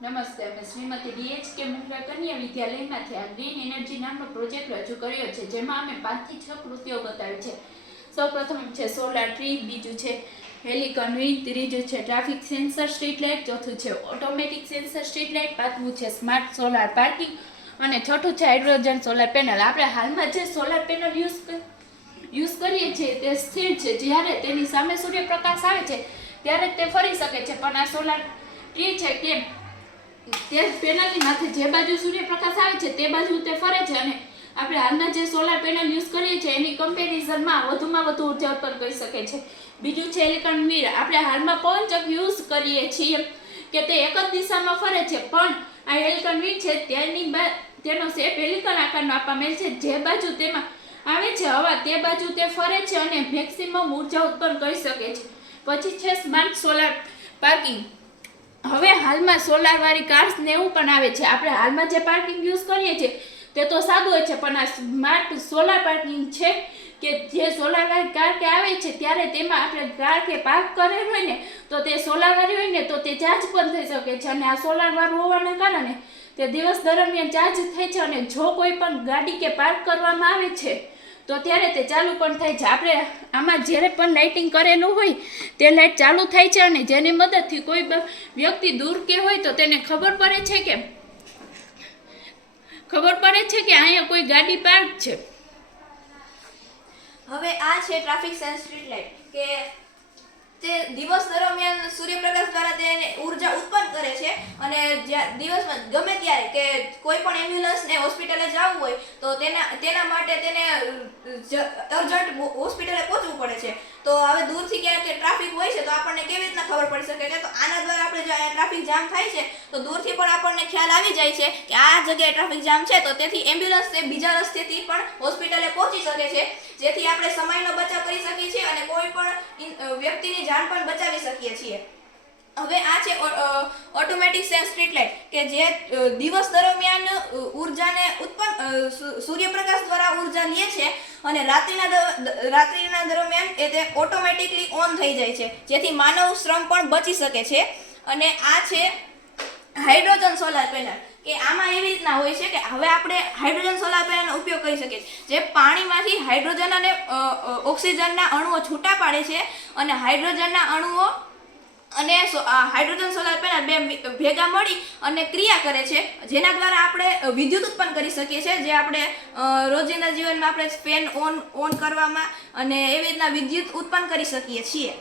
નમસ્તે. અમે શ્રીમતી DHK મુંદ્રા કન્યા વિદ્યાલયમાંથી આ ગ્રીન એનર્જી નામનો પ્રોજેક્ટ રજૂ કર્યો છે, જેમાં અમે 5 થી 6 કૃતિઓ બતાવી છે. સૌપ્રથમ છે સોલાર ટ્રી, બીજું છે હેલિકન વિન્ડ, ત્રીજું છે ટ્રાફિક સેન્સર સ્ટ્રીટ લાઇટ, ચોથું છે ઓટોમેટિક સેન્સર સ્ટ્રીટ લાઇટ, પાંચમું છે સ્માર્ટ સોલાર પાર્કિંગ અને છઠ્ઠું છે હાઇડ્રોજન સોલાર પેનલ. આપણે હાલમાં જે સોલાર પેનલ યુઝ કરીએ છીએ તે સ્થિર છે. જ્યારે તેની સામે સૂર્યપ્રકાશ આવે છે ત્યારે તે ફરી શકે છે, પણ આ સોલાર ટ્રી છે કે તે પેનલની માથે જે બાજુ સૂર્યપ્રકાશ આવે છે તે બાજુ તે ફરે છે. અને આપણે હાલના જે સોલાર પેનલ યુઝ કરીએ છીએ એની કમ્પેરિઝનમાં વધુમાં વધુ ઉર્જા ઉત્પન્ન કરી શકે છે. બીજું છે હેલિકન વિન્ડ. આપણે હાલમાં પવનચક્કી યુઝ કરીએ છીએ કે તે એક જ દિશામાં ફરે છે, પણ આ હેલિકન વિન્ડ છે તેનો શેપ હેલિકન આકારનો આપવામાં છે. જે બાજુ તેમાં આવે છે હવા તે બાજુ તે ફરે છે અને મેક્સિમમ ઉર્જા ઉત્પન્ન કરી શકે છે. પછી છે સ્માર્ટ સોલાર પાર્કિંગ. હવે હાલમાં સોલાર વાળી કાર્સ ને એવું પણ આવે છે. આપણે હાલમાં જે પાર્કિંગ યુઝ કરીએ છીએ તે તો સાદું હોય છે, પણ આ સ્માર્ટ સોલાર પાર્કિંગ છે કે જે સોલાર વાળી કાર કે આવે છે ત્યારે તેમાં આપણે કાર કે પાર્ક કરેલ હોય ને તો તે સોલાર વાળી હોય ને તો તે ચાર્જ પણ થઈ શકે છે. અને આ સોલાર વાળું હોવાના કારણે તે દિવસ દરમિયાન ચાર્જ થાય છે અને જો કોઈ પણ ગાડી કે પાર્ક કરવામાં આવે છે તો ત્યારે તે ચાલુ પણ થાય છે. આપણે આમાં જ્યારે પણ લાઇટિંગ કરેલું હોય તે લાઇટ ચાલુ થાય છે અને જેની મદદથી કોઈ વ્યક્તિ દૂર કે હોય તો તેને ખબર પડે છે કે અહીંયા કોઈ ગાડી પાર્ક છે. હવે આ છે ટ્રાફિક સેન્સર સ્ટ્રીટ લાઇટ કે તે દિવસ દરમિયાન સૂર્યપ્રકાશ દ્વારા તેને ઉર્જા ઉત્પન્ન કરે છે અને દિવસમાં ગમે ત્યારે કે કોઈ પણ એમ્બ્યુલન્સને હોસ્પિટલે જવું હોય તો તેના માટે તેને અર્જન્ટ હોસ્પિટલે પહોંચવું પડે છે. તો હવે દૂરથી ક્યાંક ટ્રાફિક હોય છે તો આપણને કેવી રીતના ખબર પડી શકે છે? તો આના દ્વારા આપણે જો ટ્રાફિક જામ થાય છે તો દૂરથી પણ આપણને ખ્યાલ આવી જાય છે કે આ જગ્યાએ ટ્રાફિક જામ છે, તો તેથી એમ્બ્યુલન્સ તે બીજા રસ્તેથી પણ હોસ્પિટલે પહોંચી શકે છે, જેથી આપણે સમયનો બચાવ કરી શકીએ છીએ અને કોઈ પણ વ્યક્તિની જાન પણ બચાવી શકીએ છીએ. હવે આ છે ઓટોમેટિક સેન્સર સ્ટ્રીટ લાઇટ કે જે દિવસ દરમિયાન ઉર્જાને સૂર્યપ્રકાશ દ્વારા ઉર્જા લે છે અને રાત્રિના દરમિયાન તે ઓટોમેટિકલી ઓન થઈ જાય છે, જેથી માનવ શ્રમ પણ બચી શકે છે. અને આ છે હાઇડ્રોજન સોલાર પેનલ કે આમાં એવી રીતના હોય છે કે હવે આપણે હાઇડ્રોજન સોલાર પેનલનો ઉપયોગ કરી શકીએ છીએ, જે પાણીમાંથી હાઇડ્રોજન અને ઓક્સિજનના અણુઓ છૂટા પાડે છે અને હાઇડ્રોજનના અણુઓ અને હાઇડ્રોજન સોલાર પેનલ બે ભેગા મળી અને ક્રિયા કરે છે, જેના દ્વારા આપણે વિદ્યુત ઉત્પન્ન કરી શકીએ છીએ, જે આપણે રોજિંદા જીવનમાં આપણે ફેન ઓન કરવામાં અને એવી રીતના વિદ્યુત ઉત્પન્ન કરી શકીએ છીએ.